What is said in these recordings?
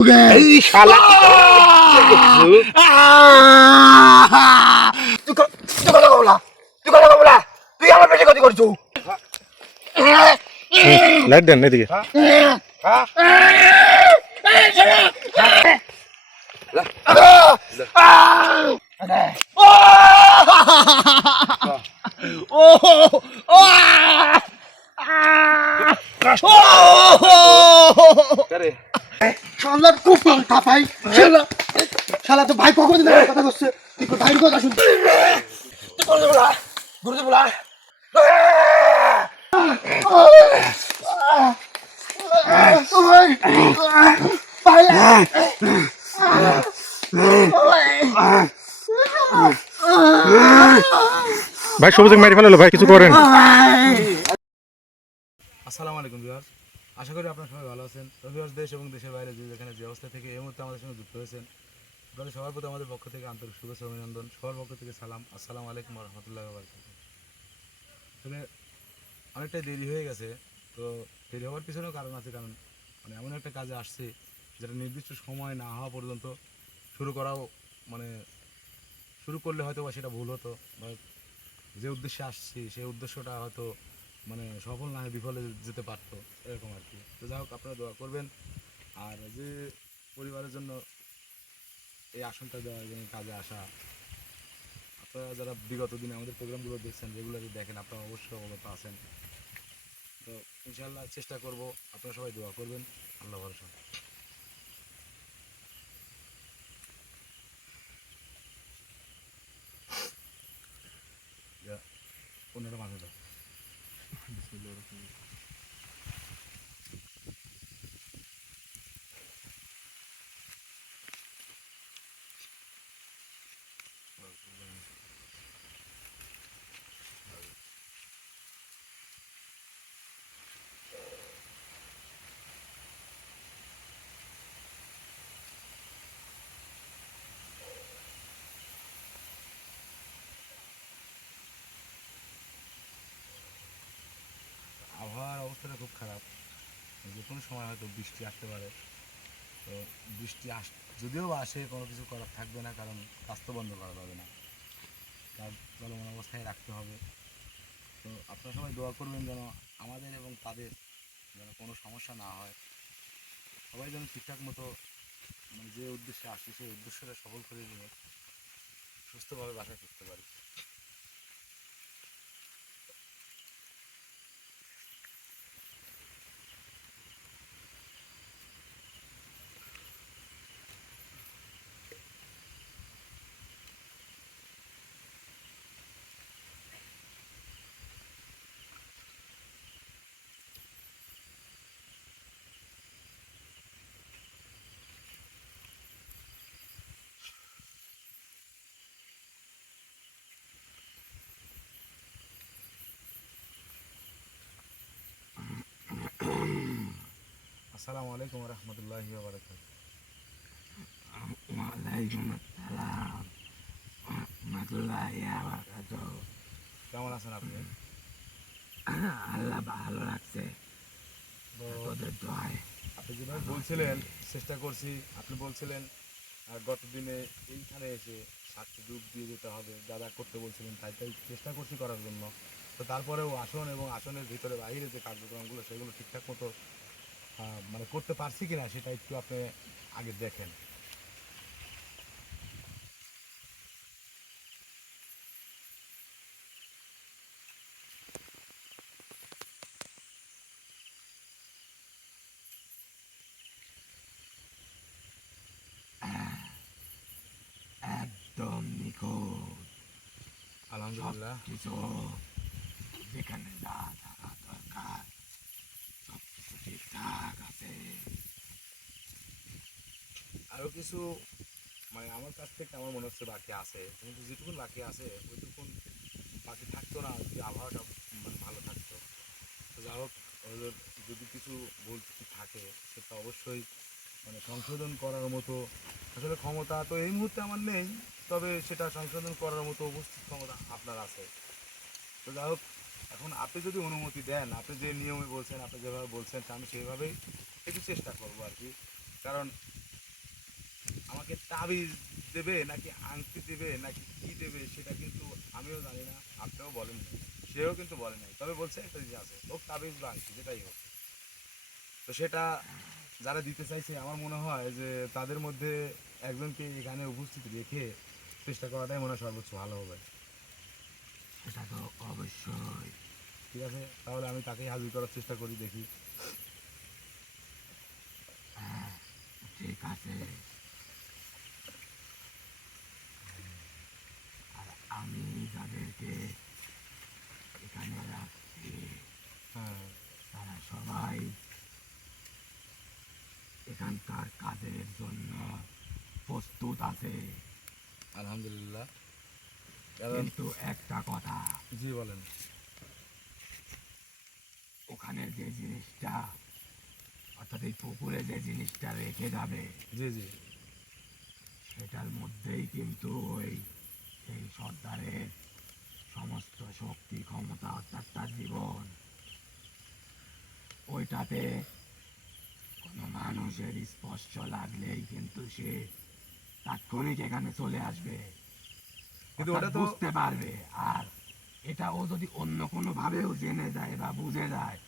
এই শালা তুই কথা বলা তুই কথা বলা তুই আমার পেটে ক্ষতি করছো লাইট দেন এদিকে। শালা খুব কাঁপাই শালা শালা তো ভাই কখন কথা করছে তুই ভাইয়ের কথা শুন গুরুদেব বলা গুরুদেব বলা ভাই সবুজ মেরে ফেলালো ভাই, কিছু করেন। আসসালামু আলাইকুম ভিউয়ার্স, আশা করি আপনারা সবাই ভালো আছেন। ভিউয়ার্স, দেশ এবং দেশের বাইরে যে যেখানে যে অবস্থা থেকে এই মুহূর্তে আমাদের সঙ্গে যুক্ত হয়েছেন, আপনাদের সবার প্রতি আমাদের পক্ষ থেকে আন্তরিক শুভেচ্ছা অভিনন্দন। সবার পক্ষ থেকে সালাম, আসসালামু আলাইকুম ওয়া রাহমাতুল্লাহি ওয়া বারাকাতুহু। আসলে অনেকটাই দেরি হয়ে গেছে, তো দেরি হওয়ার পিছনেও কারণ আছে, কারণ মানে এমন একটা কাজে আসছে যেটা নির্দিষ্ট সময় না হওয়া পর্যন্ত শুরু করাও মানে শুরু করলে হয়তো বা সেটা ভুল হতো, বা যে উদ্দেশ্যে আসছি সেই উদ্দেশ্যটা হয়তো মানে সফল না হয়ে বিফলে যেতে পারতো, এরকম আর কি। তো যাই হোক, আপনারা দোয়া করবেন। আর যে পরিবারের জন্য এই আসনটা দেওয়া এবং কাজে আসা, আপনারা যারা বিগত দিনে আমাদের প্রোগ্রামগুলো দেখছেন, রেগুলারলি দেখেন, আপনারা অবশ্যই অবগত আছেন। তো ইনশাআল্লাহ চেষ্টা করব, আপনারা সবাই দোয়া করবেন, আল্লাহ ভরসা। অন্যটা মাঝে দাও। আবহাওয়ার অবস্থাটা খুব খারাপ, যে কোনো সময় হয়তো বৃষ্টি আসতে পারে। তো বৃষ্টি যদিও আসে, কোনো কিছু করার থাকবে না, কারণ রাস্তা বন্ধ করা যাবে না, কাজ চলমান অবস্থায় রাখতে হবে। তো আপনারা সবাই দোয়া করবেন যেন আমাদের এবং তাদের যেন কোনো সমস্যা না হয়, সবাই যেন ঠিকঠাক মতো মানে যে উদ্দেশ্যে আসি সেই উদ্দেশ্যটা সফল করে নিয়ে সুস্থভাবে বাসায় ফিরতে পারি। আসসালামু আলাইকুম রহমতুল্লাহি ওয়া বারাকাতুহু। ওয়ালাইকুম আসসালাম রাহমাতুল্লাহি ওয়া বারাকাতুহু কেমন আছেন আপনি? আল্লাহ ভালো রাখছে তো তোদের দোয়ায় আপনি যেভাবে বলছিলেন চেষ্টা করছি, আপনি বলছিলেন গত দিনে এইখানে এসে 7টি ডুব দিয়ে যেতে হবে, যা যা করতে বলছিলেন তাই তাই চেষ্টা করছি করার জন্য। তো তারপরেও আসন এবং আসনের ভিতরে বাইরে যে কার্যক্রমগুলো সেগুলো ঠিকঠাক মতো মানে করতে পারছি কিনা সেটা একটু আপনি আগে দেখেন। একদম নিখুঁত আলহামদুলিল্লাহ। কিছু যেখানে যা থাকা দরকার সব কিছু ঠিকঠাক আছে আরও কিছু মানে আমার কাছ থেকে আমার মনে হচ্ছে বাকি আছে, কিন্তু যেটুকুন বাকি আছে ওইটুকুন বাকি থাকতো না যদি আবহাওয়াটা মানে ভালো থাকতো। তো যাই হোক, ওদের যদি কিছু ভুল ত্রুটি থাকে সেটা অবশ্যই মানে সংশোধন করার মতো আসলে ক্ষমতা তো এই মুহূর্তে আমার নেই, তবে সেটা সংশোধন করার মতো উপস্থিত ক্ষমতা আপনার আছে। তো যাই হোক, এখন আপনি যদি অনুমতি দেন, আপনি যে নিয়মে বলছেন, আপনি যেভাবে বলছেন আমি সেইভাবেই একটু চেষ্টা করবো আর কি। কারণ আমাকে তাবিজ দেবে নাকি আংটি দেবে নাকি কি দেবে সেটা কিন্তু আমিও জানি না, আপনিও বলেন না, সেও কিন্তু বলে নাই, তবে বলছে একটা জিনিস আছে, হোক তাবিজ বা আংটি যেটাই হোক। তো সেটা যারা দিতে চাইছে আমার মনে হয় যে তাদের মধ্যে একজনকে এখানে উপস্থিত রেখে চেষ্টা করাটাই মনে হয় সর্বোচ্চ ভালো হবে। সেটা তো অবশ্যই। ঠিক আছে, তাহলে আমি তাকেই হাজির করার চেষ্টা করি, দেখি। হ্যাঁ, ঠিক আছে। আর আমি যাদেরকে এখানে রাখছি হ্যাঁ, তারা সবাই এখানকার কাজের জন্য প্রস্তুত আছে। আলহামদুলিল্লাহ। কারণ কিন্তু একটা কথা, জি বলেন। ওখানে যে জিনিসটা, অর্থাৎ এই পুকুরে যে জিনিসটা রেখে যাবে জি জি। সেটার মধ্যেই কিন্তু ওই সেই সর্দারের সমস্ত শক্তি ক্ষমতা, অর্থাৎ তার জীবন। ওইটাতে কোনো মানুষের স্পর্শ লাগলেই কিন্তু সে তাৎক্ষণিক এখানে চলে আসবে, কিন্তু অর্থাৎ ওটা তো বুঝতে পারবে। আর এটা ও যদি অন্য কোনো ভাবেও জেনে যায় বা বুঝে যায়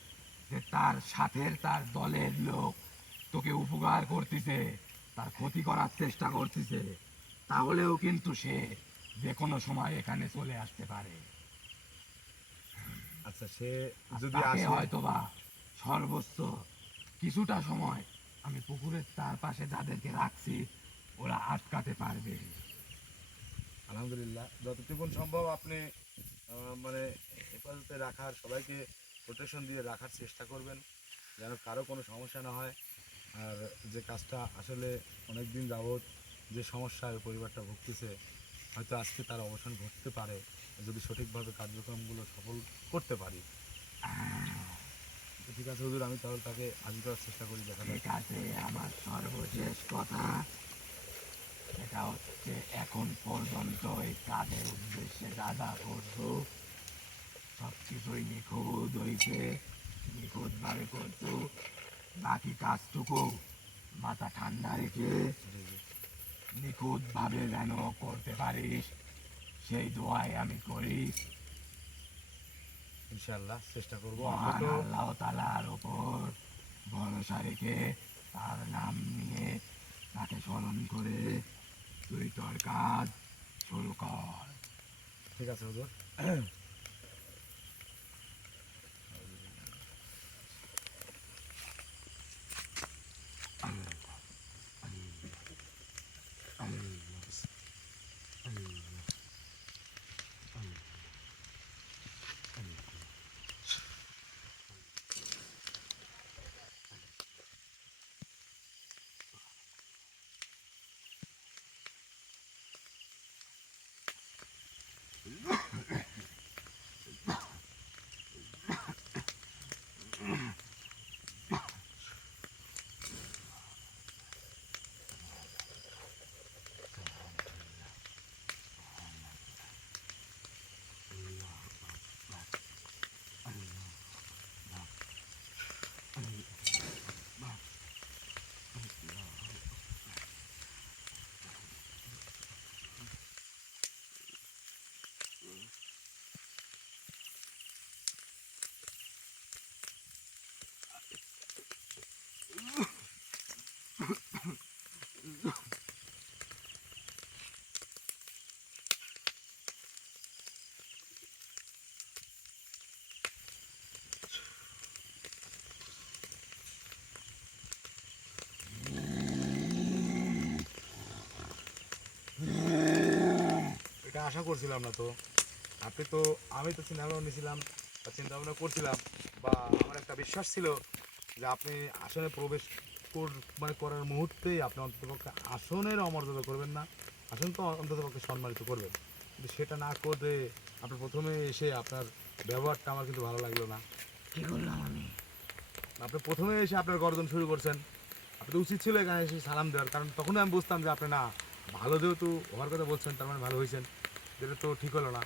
যে তার সাথের, তার দলের লোক তোকে উপকার করতেছে, তার ক্ষতি করার চেষ্টা করতেছে, তাহলেও কিন্তু সে যে কোনো সময় এখানে চলে আসতে পারে। আচ্ছা, সে আর যদি তাকে আসে, হয়তোবা সর্বোচ্চ কিছুটা সময় আমি পুকুরের তার পাশে যাদেরকে রাখছি ওরা আটকাতে পারবে। আলহামদুলিল্লাহ, যতটুকু সম্ভব আপনি মানে হেফাজতে রাখার, সবাইকে প্রোটেকশন দিয়ে রাখার চেষ্টা করবেন যেন কারো কোনো সমস্যা না হয়। আর যে কাজটা আসলে অনেক দিন যাবৎ যে সমস্যার পরিবারটা ভুগতেছে, হয়তো আজকে তার অবসান ঘটতে পারে যদি সঠিকভাবে কার্যক্রমগুলো সফল করতে পারি। তো ঠিক আছে হুজুর, আমি তাহলে তাকে হাজির করার চেষ্টা করি, দেখা যাক। ঠিক আছে, আমার সর্বশেষ কথা সেটা হচ্ছে এখন পর্যন্ত এই কাজের উদ্দেশ্যে যা যা করছো সব কিছুই নিখুঁত হয়েছে, নিখুঁতভাবে করছো। বাকি কাজটুকু মাথা ঠান্ডা রেখে জি জি। নিখুঁতভাবে যেন করতে পারিস সেই দোয়াই আমি করি। ইনশাআল্লাহ চেষ্টা করবো। আমরা মহান তো আল্লাহ তাআলার ওপর ভরসা রেখে তার নাম নিয়ে তাকে স্মরণ করে তুই তোর কাজ শুরু কর। ঠিক আছে হুজুর। এটা আশা করছিলাম না তো। আপনি তো, আমি তো চিন্তা ভাবনা নিয়েছিলাম বা চিন্তা ভাবনা করছিলাম, বা আমার একটা বিশ্বাস ছিল যে আপনি আসনে প্রবেশ মানে করার মুহূর্তেই আপনি অন্ততপক্ষে আসনের অমর্যাদা করবেন না, আসন তো অন্ততপক্ষে সম্মানিত করবেন। কিন্তু সেটা না করে আপনি প্রথমে এসে আপনার ব্যবহারটা আমার কিন্তু ভালো লাগলো না। কি করলাম আমি? আপনি প্রথমে এসে আপনার গর্জন শুরু করছেন। আপনার উচিত ছিল এখানে এসে সালাম দেওয়ার, কারণ তখনই আমি বুঝতাম যে আপনি না ভালো, যেহেতু হওয়ার কথা বলছেন তার মানে ভালো হয়েছেন। যেটা তো ঠিক হলো না।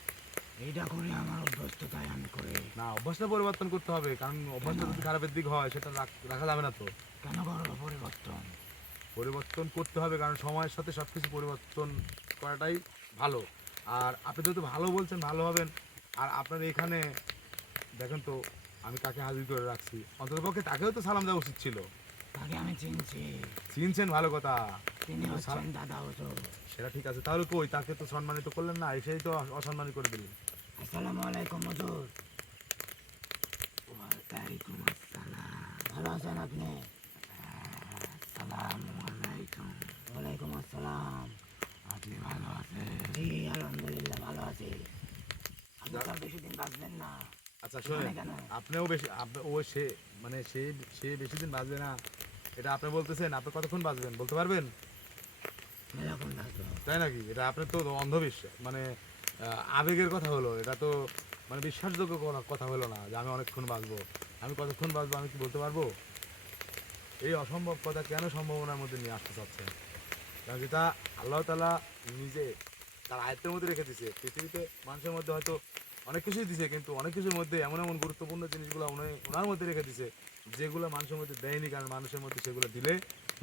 এইটা করে আমার অভ্যস্ত, তাই আমি করি। না, অভ্যাসটা পরিবর্তন করতে হবে, কারণ অভ্যাসটা যদি খারাপের দিক হয় সেটা রাখা যাবে না তো। কেন করবো পরিবর্তন? পরিবর্তন করতে হবে, কারণ সময়ের সাথে সব কিছু পরিবর্তন করাটাই ভালো। আর আপনি তো ভালো বলছেন, ভালো হবেন। আর আপনার এখানে দেখেন তো আমি কাকে হাজির করে রাখছি, অন্ততপক্ষে তাকেও তো সালাম দেওয়া উচিত ছিল। তাকে আমি চিনছি, চিনছেন, ভালো কথা। তিনি হচ্ছেন দাদা হুজুর। সেটা ঠিক আছে, তাহলে কই তাকে তো সম্মানিত করলেন না, এসেই তো অসম্মানিত করে দিলেন। আসসালামু আলাইকুম হুজুর। ওয়ালাইকুম আসসালাম। ভালো আছেন আপনি? আসসালামু আলাইকুম। ওয়ালাইকুম আসসালাম। আপনি ভালো আছেন? জি আলহামদুলিল্লাহ ভালো আছি। আপনি তো আর বেশি দিন বাঁচবেন না। আচ্ছা শোনেন, কেন? আপনিও বেশি ও সে মানে সে বেশি দিন বাঁচবে না এটা আপনি বলতেছেন। আপনি কতক্ষণ বাঁচবেন বলতে পারবেন? মেলাক্ষণ বাঁচবো। তাই নাকি? এটা আপনার তো অন্ধবিশ্বাস, মানে আবেগের কথা হলো, এটা তো মানে বিশ্বাসযোগ্য কোনো কথা হলো না যে আমি অনেকক্ষণ বাঁচবো। আমি কতক্ষণ বাঁচবো আমি কি বলতে পারবো? এই অসম্ভব কথা কেন সম্ভাবনার মধ্যে নিয়ে আসতে চাচ্ছেন? কারণ যেটা আল্লাহ তাআলা নিজে তার আয়ত্তের মধ্যে রেখে দিয়েছে। পৃথিবীতে মানুষের মধ্যে হয়তো অনেক কিছুই দিছে, কিন্তু অনেক কিছুর মধ্যে এমন এমন গুরুত্বপূর্ণ জিনিসগুলো ওনার মধ্যে রেখে দিয়েছে যেগুলো মানুষের মধ্যে দেয়নি, কারণ মানুষের মধ্যে সেগুলো দিলে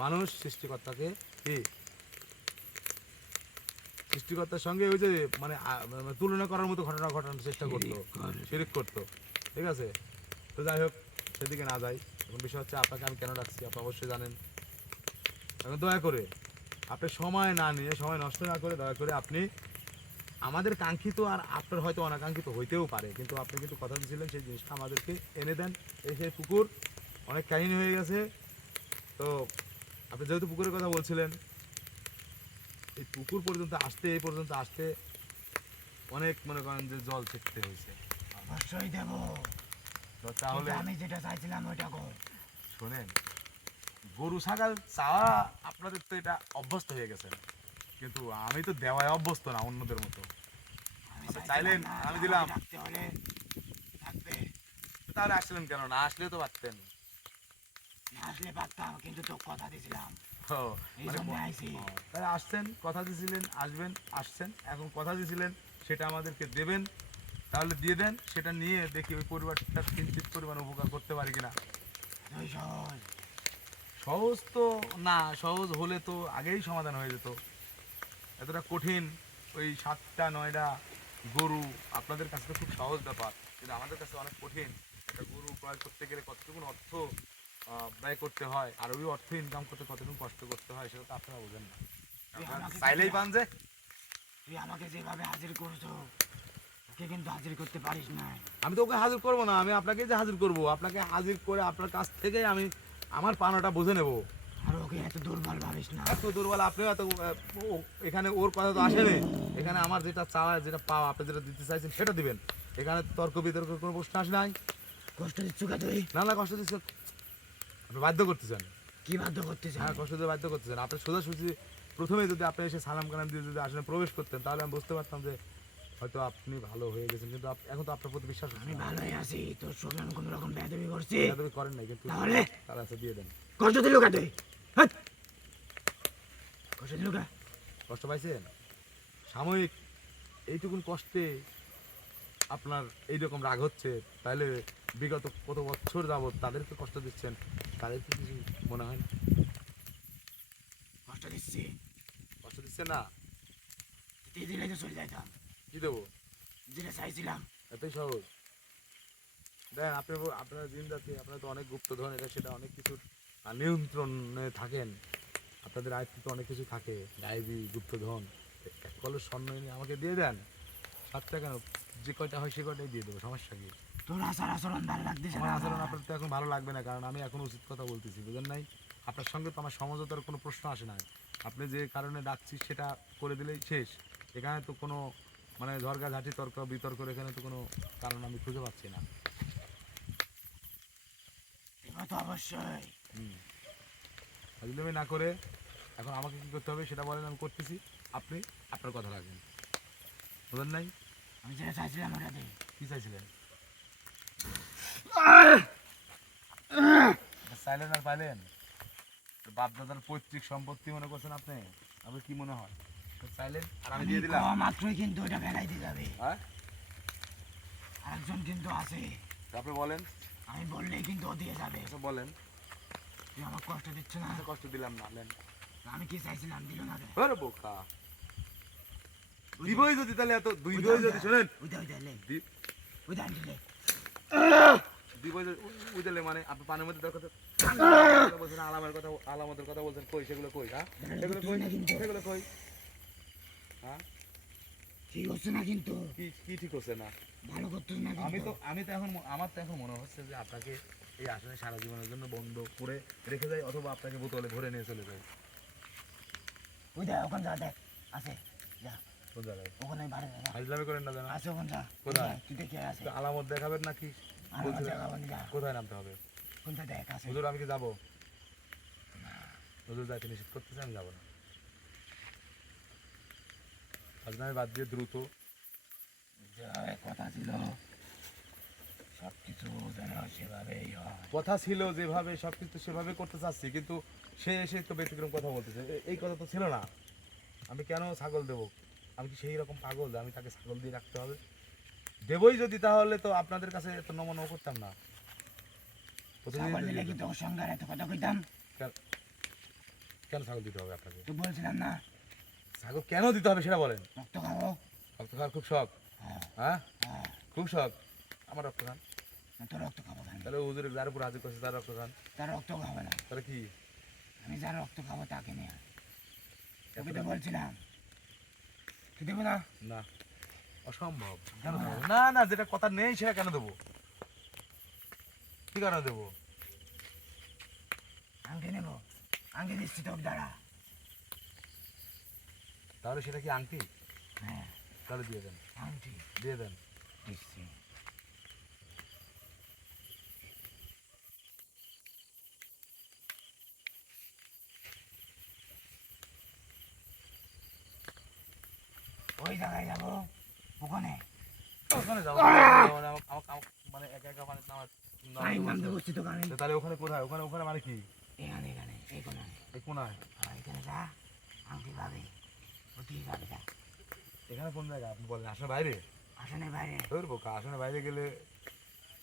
মানুষ সৃষ্টিকর্তাকে কি সৃষ্টিকর্তার সঙ্গে ওই যে মানে তুলনা করার মতো ঘটনা ঘটানোর চেষ্টা করতো, শিরিক করতো। ঠিক আছে, তো যাই হোক সেদিকে না যাই। এখন বিষয় হচ্ছে আপনাকে আমি কেন ডাকছি আপনি অবশ্যই জানেন। এখন দয়া করে আপনি সময় না নিয়ে, সময় নষ্ট না করে দয়া করে আপনি আমাদের কাঙ্ক্ষিত আর আপনার হয়তো অনাকাঙ্ক্ষিত হইতেও পারে, কিন্তু আপনি কিন্তু কথা দিয়েছিলেন সেই জিনিসটা আমাদেরকে এনে দেন। এই সেই পুকুর অনেক কাহিনী হয়ে গেছে, তো আপনি যেহেতু পুকুরের কথা বলছিলেন, এই পুকুর পর্যন্ত আসতে, এই পর্যন্ত আসতে অনেক মনে করেন যে জল ছেঁকতে হয়েছে। অবশ্যই দেব। তো তাহলে আমি যেটা চাইছিলাম ওইটা কর। শোনেন, গরু ছাগল চাওয়া আপনাদের তো এটা অভ্যস্ত হয়ে গেছেন, কিন্তু আমি তো দেওয়ায় অভ্যস্ত না অন্যদের মতো। আপনি চাইলেন আমি দিলাম, ডাকতে হলে থাকবে। তাহলে আসলেন কেন? না আসলেও তো পারতেন। না আসলে পারতাম, কিন্তু তো কথা দিয়েছিলাম। ও, এই মানে জন্য আইছি। তাই আসছেন, কথা দিয়েছিলেন আসবেন, আসছেন, এখন কথা দিয়েছিলেন সেটা আমাদেরকে দেবেন, তাহলে দিয়ে দেন, সেটা নিয়ে দেখি ওই পরিবারটা কিঞ্চিত পরিমাণ উপকার করতে পারি কিনা। ওই সহজ। সহজ তো না, সহজ হলে তো আগেই সমাধান হয়ে যেত। এতটা কঠিন, ওই 7টা 9টা গরু আপনাদের কাছে তো খুব সহজ ব্যাপার, কিন্তু আমাদের কাছে অনেক কঠিন। একটা গরু ক্রয় করতে গেলে কতটুকু অর্থ ব্যয় করতে হয়, আর ওই অর্থ ইনকাম করতে কতটুকু কষ্ট করতে হয় সেটা তো আপনারা বোঝেন না। আপনারা চাইলেই পান যে। তুই আমাকে যেভাবে হাজির করছো ওকে কিন্তু হাজির করতে পারিস না। আমি তো ওকে হাজির করবো না, আমি আপনাকে যে হাজির করব, আপনাকে হাজির করে আপনার কাছ থেকে আমি আমার পাওনাটা বুঝে নেব। আর ওকে এত দুর্বল ভাবিস না। এত দুর্বল আপনিও এত এখানে ওর কথা তো আসেনি। এখানে আমার যেটা চাওয়া, যেটা পাওয়া, আপনি যেটা দিতে চাইছেন সেটা দিবেন। এখানে তর্ক বিতর্ক কোনো প্রশ্ন আসে নাই। কষ্ট দিচ্ছ কে তুই? না না, কষ্ট দিচ্ছেন, আপনি বাধ্য করতেছেন। কি বাধ্য করতেছ? হ্যাঁ, কষ্ট দিয়ে বাধ্য করতেছেন। আপনি সোজাসুজি প্রথমে যদি আপনি এসে সালাম কালাম দিয়ে যদি আসলে প্রবেশ করতেন, তাহলে আমি বুঝতে পারতাম যে হয়তো আপনি ভালো হয়ে গেছেন, কিন্তু এখন তো আপনার প্রতি বিশ্বাস হচ্ছে আমি না। ভালোই আছি, তোর সঙ্গে আমি কোনো রকম বেয়াদবি করছি? বেয়াদবি করেন নাই, কিন্তু তাহলে? তার আছে দিয়ে দেন। কষ্ট দিল কে তুই? হাট! কষ্ট দিল কে? কষ্ট পাইছেন সাময়িক, এইটুকুন কষ্টে আপনার এইরকম রাগ হচ্ছে, তাহলে বিগত কত বছর যাবত তাদেরকে কষ্ট দিচ্ছেন, তাদেরকে কিছু মনে হয় না? কষ্ট দিচ্ছি? কষ্ট দিচ্ছেন না? তুই দিলে তো চলে যাইতাম। কি দেবো? যেটা চাইছিলাম। এতই সহজ? দেখেন আপনি, আপনার দিন রাতে আপনারা তো অনেক গুপ্তধন এটা সেটা অনেক কিছুর নিয়ন্ত্রণে থাকেন, আপনাদের আয়ত্তে তো অনেক কিছু থাকে, ডায়েরি, গুপ্তধন। এক কলের স্বর্ণ এনে আমাকে দিয়ে দেন, 7টা কেন, যে কয়টা হয় সে কয়টাই দিয়ে দেবো, সমস্যা কি? তোর আচরণ ভালো লাগতেছে আমার না। আচরণ আপনার তো এখন ভালো লাগবে না, কারণ আমি এখন উচিত কথা বলতেছি, বুঝেন নাই? আপনার সঙ্গে তো আমার সমঝোতার কোনো প্রশ্ন আসে না। আপনি যে কারণে ডাকছি সেটা করে দিলেই শেষ। এখানে তো কোনো মানে ঝড়গাঝাঁটি তর্ক বিতর্ক, এখানে তো কোনো কারণ আমি খুঁজে পাচ্ছি না। এবার তো অবশ্যই। ফাজলামি না করে এখন আমাকে কী করতে হবে সেটা বলেন, আমি করতেছি, আপনি আপনার কথা রাখবেন, বুঝেন নাই? আমি যেটা চাইছিলাম ওটা দে। কী চাইছিলেন? চাইলেন আর পাইলেন? বাপদাদার পৈতৃক সম্পত্তি মনে করছেন আপনি? আপনি কি মনে হয় চাইলেন আর আমি দিয়ে দিলাম? মাত্রই কিন্তু ওটা ফেলাই দিয়ে যাবে। হ্যাঁ, আরেকজন কিন্তু আছে, তা আপনি বলেন। আমি বললেই কিন্তু ও দিয়ে যাবে। আচ্ছা বলেন। তুই আমার কষ্ট দিচ্ছ না? আচ্ছা কষ্ট দিলাম না, নেন। আমি কি চাইছিলাম দিল না রে আরে বোকা দিবই যদি তাহলে এত দুই বই যদি শুনেন ওইটা লে দি- ওইটা আনলে দিবই যদি উইদেলে মানে আপনি পানির মধ্যে দেওয়ার কথা বলছেন আলামের কথা আলামতের কথা বলছেন কই সেগুলো কই হ্যাঁ সেগুলো কই সেগুলো কই হ্যাঁ ঠিক হচ্ছে না কিন্তু কি কি ঠিক হচ্ছে না ভালো করতে না আমি তো এখন আমার তো এখন মনে হচ্ছে যে আপনাকে এই আসনে সারা জীবনের জন্য বন্ধ করে রেখে যায় অথবা আপনাকে বোতলে ভরে নিয়ে চলে যায় ওইটা ওখানে যা দেখ আছে যা কোন জায়গায় ওখানে বাড়ি যা হাজলামি করেন না জানা আছে ওখানে যা কোথায়? তুই দেখে আছে তো আলামত দেখাবেন নাকি আর বলছিলেন। জায়গা ওখানে যা কোথায় নামতে হবে কোনটা দেখ আছে হুজুর আমি কি যাবো হুজুর যাইতে নিষেধ করতেছে আমি যাবো না হাজলামি বাদ দিয়ে দ্রুত যেভাবে কথা ছিল সব কিছু যেন সেভাবেই হয় কথা ছিল যেভাবে সবকিছু সেভাবে করতে চাচ্ছি কিন্তু সে এসে তো ব্যতিক্রম কথা বলতেছে এই কথা তো ছিল না আমি কেন ছাগল দেবো আমি কি সেই রকম পাগল যে আমি তাকে ছাগল দিয়ে রাখতে হবে দেবই যদি তাহলে তো আপনাদের কাছে এত নমন করতাম না প্রতিদিন ছাগল তো দিলে দিতাম। কি তোর সঙ্গে আর এত কথা কইতাম কেন ছাগল দিতে হবে আপনাকে তুই বলছিলাম না ছাগল কেন দিতে হবে সেটা বলেন রক্ত খাবো রক্ত খাওয়ার খুব শখ হ্যাঁ হ্যাঁ হ্যাঁ খুব শখ আমার রক্ত খান তোর রক্ত খাবো কেন তাহলে হুজুরের যার উপর হাজির করছে তার রক্ত খান তার রক্ত খাবে না তাহলে কি আমি যার রক্ত খাবো তাকে নিয়ে তোকে তো বলছিলাম তুই দেবো না না অসম্ভব কেন দেবো না না যেটা কথা নেই সেটা কেন দেবো কি কারণে দেবো আংটি নেবো আংটি দিচ্ছি তোর দ্বারা তাহলে সেটা কি আংটি হ্যাঁ তাহলে দিয়ে দেন আংটি দিয়ে দেন দিচ্ছি ওই জায়গায় যাবো ওখানে ওখানে যাবো মানে মানে একা একা মানে নামাজ আমি নামতে বসছি তোকে আমি তাহলে ওখানে কোথায় ওখানে ওখানে মানে কি এখানে এখানে এই কোনায় এই কোনায় এখানে যা আংটি পাবে ওটি পাবে যা এখানে কোন জায়গা আপনি বলেন আসলে বাইরে আসনের বাইরে ধর বোকা আসলে বাইরে গেলে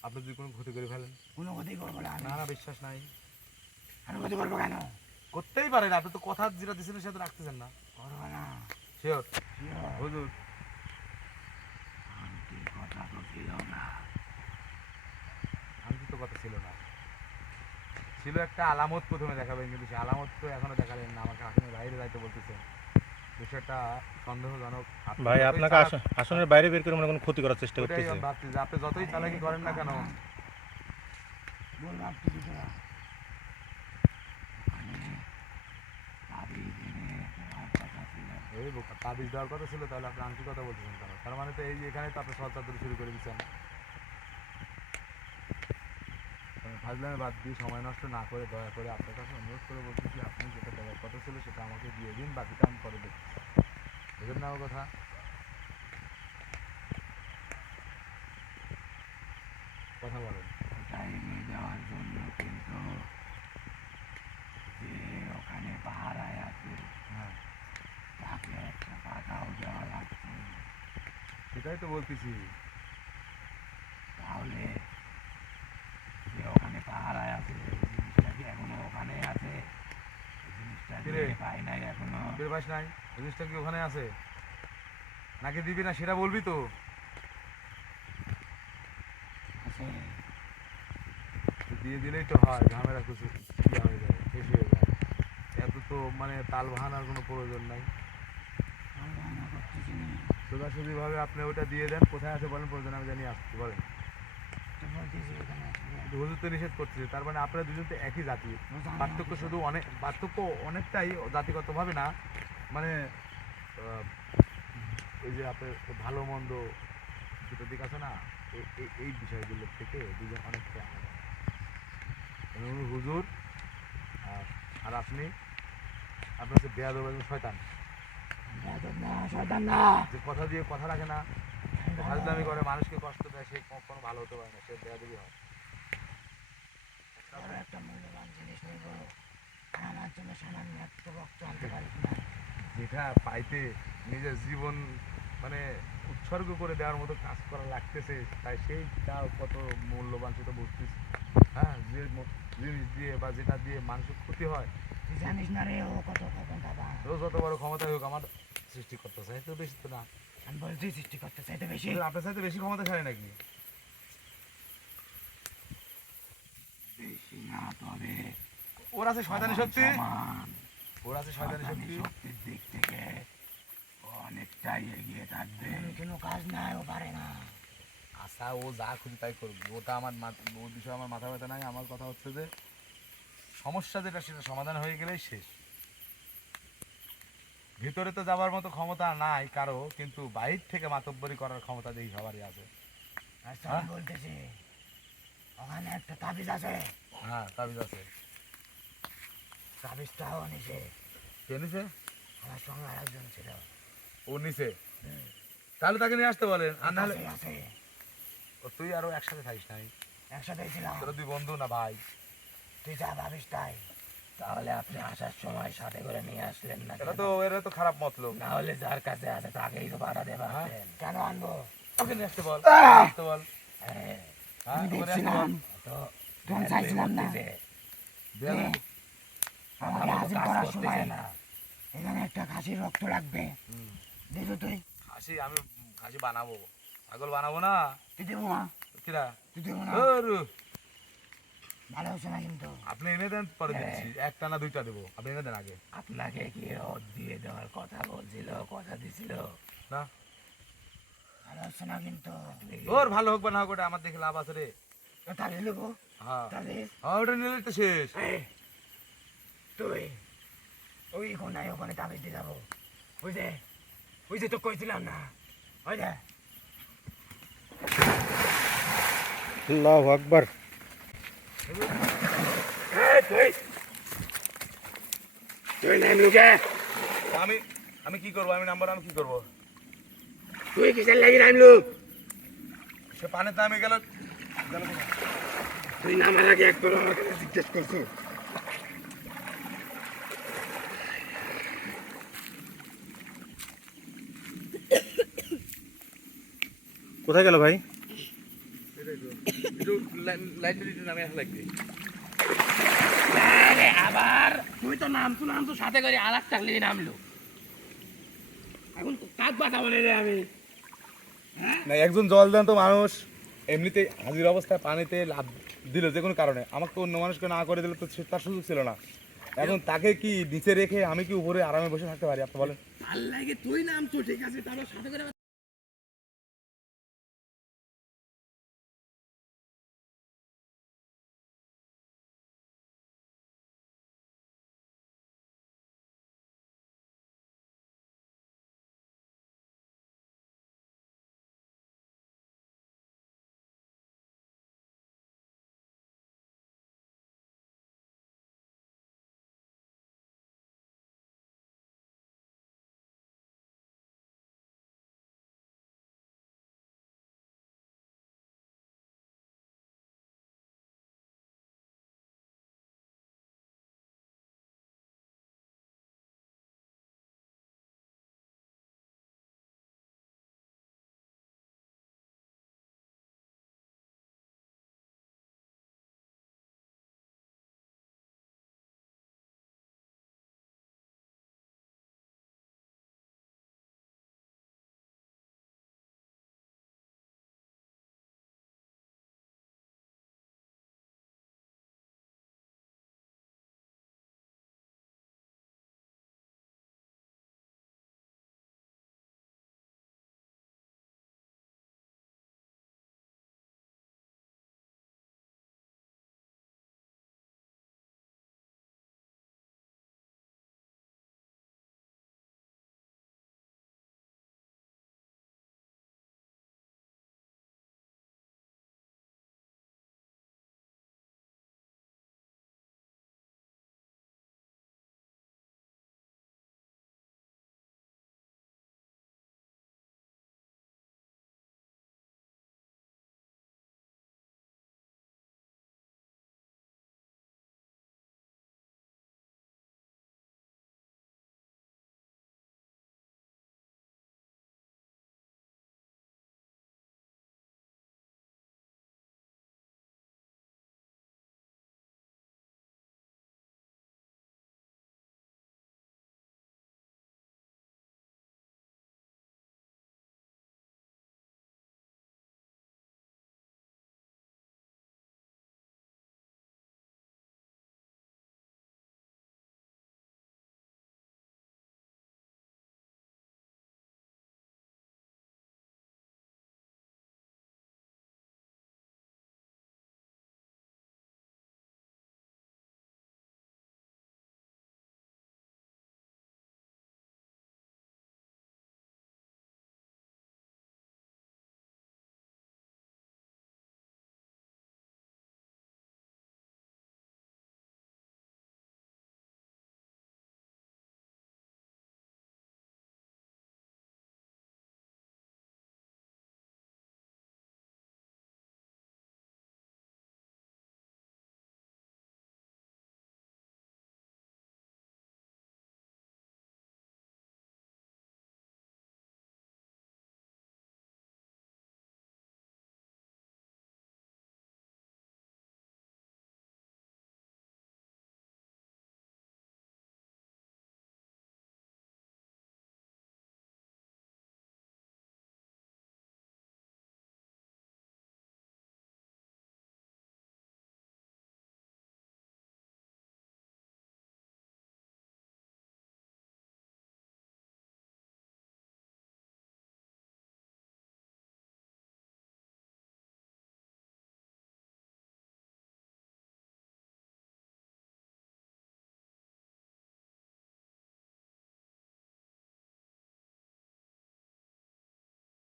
আপনি যদি কোনো ক্ষতি করে ফেলেন কোনো ক্ষতি করবো না আমি না না বিশ্বাস নাই আমি ক্ষতি করবো কেন করতেই পারেন আপনি তো কথা যেটা দিয়েছিলেন সেটা রাখতেছেন না করবো না শিওর হুজুর আংটি কথা তো ছিল না আমি তো কথা ছিল না ছিল একটা আলামত প্রথমে দেখাবেন কিন্তু সেই আলামত তো এখনো দেখালেন না আমাকে আসলে বাইরে যাইতে বলতেছেন বিষয়টা সন্দেহজনক আপনি ভাই যতই আপনাকে চালাক- আসনের বাইরে বের করে মনে কোনো ক্ষতি করার চেষ্টা ওটাই করতেছে আমি ভাবছি যে আপনি যতই চালাকি করেন না কেন বল ভাবছি কিছু না আমি ভাবি দিনে তোমার কথা ছিল এই বোকা তাবিজ দেওয়ার কথা ছিল তাহলে আপনি আংটি কথা বলতেছেন কেন তার মানে তো এই যে এখানে তো আপনি সরকার শুরু করে দিচ্ছেন ফাজলামে বাদ দিয়ে সময় নষ্ট না করে দয়া করে আপনার কাছে অনুরোধ করে বলতেছি আপনি যেটা দেওয়ার কথা ছিল সেটা আমাকে দিয়ে দিন বাকিটা আমি করে দেখছি বুঝলেন না আমার কথা কথা বলেন টাইমে যাওয়ার জন্য কিন্তু যে ওখানে পাহারায় আছে হ্যাঁ তাকে একটা টাকাও দেওয়া লাগছে সেটাই তো বলতেছি তাহলে যে ওখানে পাহারায় আছে এই জিনিসটা কি এখনো ওখানে আছে এই জিনিসটা কিরে? দিয়ে পাই নাই এখনো বের পাস নাই জিনিসটা কি ওখানে আছে নাকি দিবি না সেটা বলবি তো আছে তো দিয়ে দিলেই তো হয় ঝামেলা কিছু ইয়ে হয়ে যায় শেষ হয়ে যায় এত তো মানে তাল বাহানার কোনো প্রয়োজন নাই আমি রান্না করতেছি না সোজাসুজিভাবে আপনি ওটা দিয়ে দেন কোথায় আছে বলেন প্রয়োজন আমি জানি আসতে বলেন তো বলতেছি ওখানে আছে কিন্তু হুজুর তো নিষেধ করছে তার মানে আপনারা দুজন তো একই জাতি পার্থক্য শুধু অনেক পার্থক্য অনেকটাই জাতিগতভাবে না মানে এই যে আপনার ভালো মন্দ দুটো দিক আছে না এই বিষয়গুলো থেকে দুজন অনেকটা আলাদা এবং হুজুর আর আপনি আপনার হচ্ছে বেয়াদব এবং শয়তান বেয়াদব না শয়তান না যে কথা দিয়ে কথা রাখে না ফাজলামি করে মানুষকে কষ্ট দেয় সে কখনো ভালো হতে পারে না সে বেয়াদবই হয় বড় একটা মূল্যবান জিনিস নেব আর আমার জন্য সামান্য একটু রক্ত আনতে পারিস না যেটা পাইতে নিজের জীবন মানে উৎসর্গ করে দেওয়ার মতো কাজ করা লাগতেছে তাই সেইটা কত মূল্যবান সেটা বুঝতেছি হ্যাঁ যে জিনিস দিয়ে বা যেটা দিয়ে মানুষের ক্ষতি হয় তুই জানিস না রে ও কত ক্ষমতা বা ও যত বড় ক্ষমতা হোক আমার সৃষ্টি করতে চাই তো বেশি তো না। আমি বলছি সৃষ্টি করতে চাইতে বেশি আপনার চাইতে বেশি ক্ষমতা ছাড়ে নাকি? বেশি না তবে ওর আছে শয়তানি শক্তি, সমান। ওর আছে শয়তানি শক্তি। শক্তির দিক থেকে ও অনেকটাই এগিয়ে থাকবে কোনো কাজ নাই ও পারে না আচ্ছা ও যা খুশি তাই করবে, ওটা আমার ওর বিষয়ে আমার মাথা ব্যথা নাই। আমার কথা হচ্ছে যে সমস্যা যেটা সেটা সমাধান হয়ে গেলেই শেষ। ভিতরে তো যাবার মতো ক্ষমতা নাই কারো, কিন্তু বাইরে থেকে মাতব্বরি করার ক্ষমতা দেখি সবারই আছে। আচ্ছা আমি বলতেছি ওখানে একটা তাবিজ আছে হ্যাঁ তাবিজ আছে। তাবিজটাও নিছে কে নিছে? আমার সঙ্গে আরেকজন ছিল ও নিছে, তাহলে তাকে নিয়ে আসতে বলেন। আর নাহলে আছে, আছে ও তুই আরো একসাথে থাকিস নাই, একসাথে ছিলাম তোরা দুই বন্ধু না ভাই? তুই যা ভাবিস তাই তাহলে আপনি আসার সময় সাথে করে নিয়ে আসলেন না এরা তো খারাপ মতলব। না হলে যার কাছে আছে তাকেই তো বাধা দেবা কেন আনবো ওকে নিয়ে আসতে বল, আসতে বল। হ্যাঁ, হ্যাঁ, আমি ওকে নিয়ে আসতে দেখছিলাম বল। তো তখন চাইছিলাম না বিয়ালে আমাকে হাজির করার সময় না এখানে একটা খাসির রক্ত লাগবে দেখো তুই খাসি আমি খাসি বানাবো, পাগল বানাবো না। তুই দেবো না কিরা তুই দেবো না ওরু, ভালো হচ্ছে না কিন্তু আপনি এনে দেন পরে দিচ্ছি, একটা না দুইটা দেবো, আপনি এনে দেন আগে। আপনাকে কি রদ দিয়ে দেওয়ার কথা বলছিল কথা দিছিল না ভালো হচ্ছে না কিন্তু ওর ভালো হোক বা না হোক ওটা আমার দেখে লাভ আছে রে। তাহলে নেবো হ্যাঁ তাহলে হ্যাঁ, ওটা নিলে তো শেষ। তুই ওই কোনায় ওখানে তাবিজ দিয়ে যাবো ওই যে তো কইছিলাম না ওই যে আল্লাহু আকবার। তুই নাম লুকে আমি আমি কি করবো? আমি নাম্বার আমি কি করবো? তুই কিসের লাগি নাম লুক সে পানিতে নামে গেল তুই নামার আগে একবার আমার কাছে জিজ্ঞেস করছো কোথায় গেল ভাই? একটু লাইট নামে আসা লাগবে। আরে আবার তুই তো নাম তো সাথে করে আর একটা নামলো এখন কাক বাঁচাবো রে আমি না একজন জল দেন তো মানুষ এমনিতে হাজির অবস্থায় পানিতে লাভ দিল যে কোনো কারণে, আমাকে অন্য মানুষকে না করে দিলে তো তার সুযোগ ছিল না। এখন তাকে কি নিচে রেখে আমি কি উপরে আরামে বসে থাকতে পারি? আপনি বলেন। ভাল লাগে তুই নাম তো ঠিক আছে তারপর সাথে করে